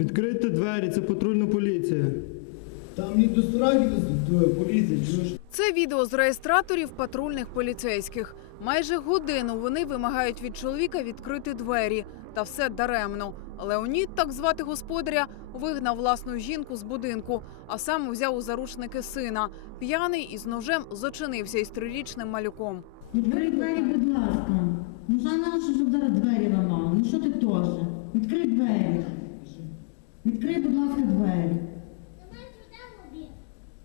Відкрийте двері, це патрульна поліція. Там не до страхи до поліції, чуєш? Це відео з реєстраторів патрульних поліцейських. Майже годину вони вимагають від чоловіка відкрити двері. Та все даремно. Леонід, так звати господаря, вигнав власну жінку з будинку, а сам узяв у заручники сина. П'яний із ножем зачинився із трирічним малюком. Відкрий двері, будь ласка. Ну за нащо, щоб зараз двері ламав? Ну що ти теж? Відкрий двері. Двері.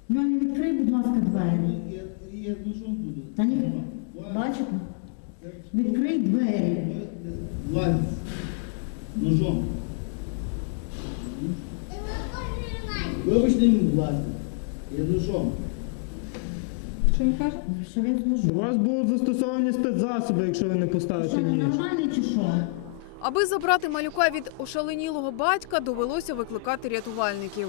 Льоня, відкрий, будь ласка, двері. Я, я ну буду? Та ні, бачите? Відкрий двері. Влазь. Ножом. Вибачте йому влазь. Я ножом. Що він У вас будуть застосовані спецзасоби, якщо ви не Що поставите він ніж. нормальний чи що? Аби забрати малюка від ошаленілого батька, довелося викликати рятувальників.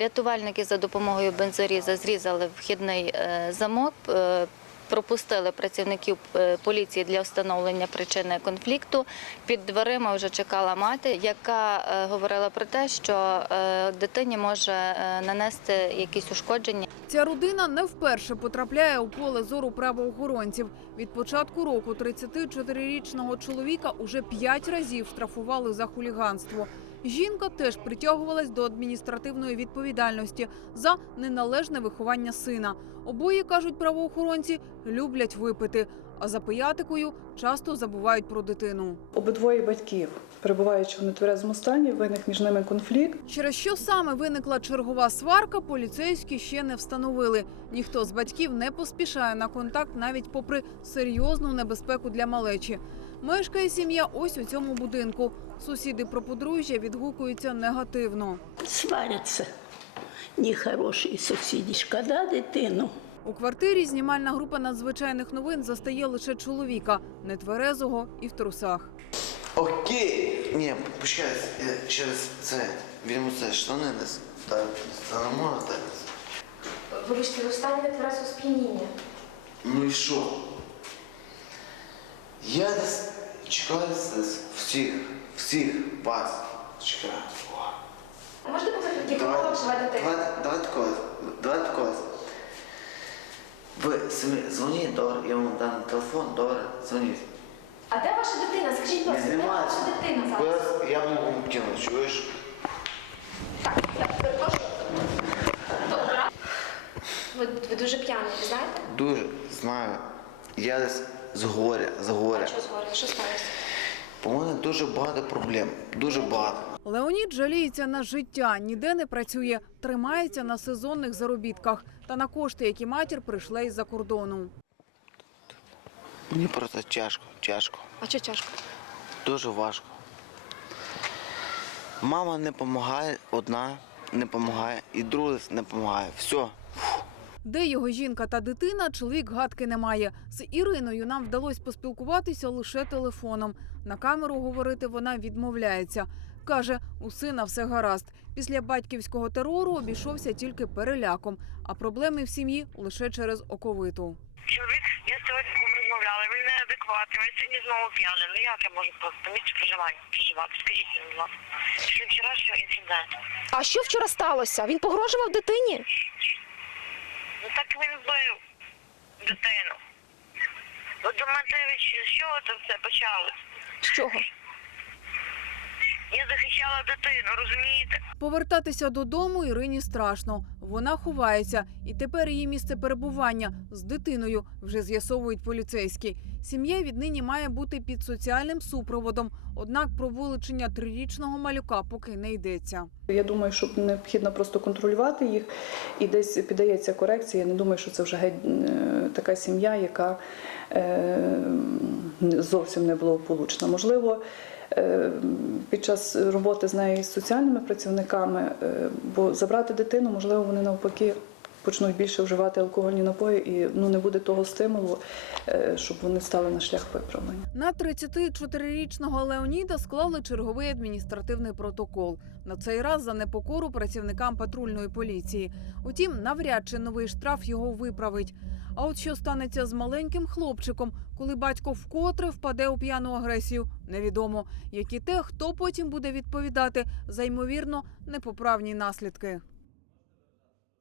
Рятувальники за допомогою бензоріза зрізали вхідний е, замок, е, пропустили працівників е, поліції для встановлення причини конфлікту. Під дверима вже чекала мати, яка е, говорила про те, що е, дитині може нанести якісь ушкодження. Ця родина не вперше потрапляє у поле зору правоохоронців. Від початку року 34-річного чоловіка уже п'ять разів штрафували за хуліганство. Жінка теж притягувалась до адміністративної відповідальності за неналежне виховання сина. Обоє кажуть правоохоронці, люблять випити, а за пиятикою часто забувають про дитину. Обидвоє батьків, перебуваючи в нетверезому стані, виник між ними конфлікт. Через що саме виникла чергова сварка, поліцейські ще не встановили. Ніхто з батьків не поспішає на контакт навіть попри серйозну небезпеку для малечі. Мешкає сім'я ось у цьому будинку. Сусіди про подружжя відгукуються негативно. сварятся. Нехорошие соседи. Шкода дитину. У квартирі знімальна група надзвичайних новин застає лише чоловіка, нетверезого і в трусах. Окей. Ні, почекай, я через це візьму це штани десь. Так, це не можна так. Вибачте, ви в стані нетверезого сп'яніння. Ну і що? Я чекаю всіх, всіх вас. Чекаю. А можете показати, в якому вам живе дитина? Давайте, когось. Давайте когось. Ви самі дзвоніть, добре, я вам дам телефон, добре, дзвоніть. А де ваша дитина? Скажіть, будь ласка, де ваша дитина зараз? Я вам кинути, чуєш? Так, я перепрошую. Добре. Ви, ви дуже п'яний, ви знаєте? Дуже знаю. Я десь з горя, з горя. А що згорі? Що сталося? У мене дуже багато проблем. Дуже багато. Леонід жаліється на життя, ніде не працює, тримається на сезонних заробітках та на кошти, які матір прийшла із-за кордону. Мені просто тяжко, тяжко. А що тяжко? Дуже важко. Мама не допомагає, одна не допомагає, і друга не допомагає. Все. Де його жінка та дитина, чоловік гадки не має. З Іриною нам вдалося поспілкуватися лише телефоном. На камеру говорити вона відмовляється. Каже, у сина все гаразд. Після батьківського терору обійшовся тільки переляком, а проблеми в сім'ї лише через оковиту. Чоловік, я сьогодні розмовляла, він неадекватний, він сьогодні знову п'яний. Ну як я можу просто місце проживання проживати? Скажіть мені, будь ласка. Після вчорашнього інциденту. А що вчора сталося? Він погрожував дитині? Так він бив дитину. Ви думаєте, з чого це все почалось? З чого? Я захищала дитину, розумієте? Повертатися додому Ірині страшно. Вона ховається, і тепер її місце перебування з дитиною вже з'ясовують поліцейські. Сім'я віднині має бути під соціальним супроводом. Однак про вилучення трирічного малюка поки не йдеться. Я думаю, що необхідно просто контролювати їх і десь піддається корекції. Я не думаю, що це вже геть е, така сім'я, яка е, зовсім не благополучна. Можливо, е, під час роботи з нею з соціальними працівниками, е, бо забрати дитину, можливо, вони навпаки. Почнуть більше вживати алкогольні напої, і ну не буде того стимулу, е, щоб вони стали на шлях виправлення. На 34-річного Леоніда склали черговий адміністративний протокол. На цей раз за непокору працівникам патрульної поліції. Утім, навряд чи новий штраф його виправить. А от що станеться з маленьким хлопчиком, коли батько вкотре впаде у п'яну агресію, невідомо. Як і те, хто потім буде відповідати за ймовірно непоправні наслідки.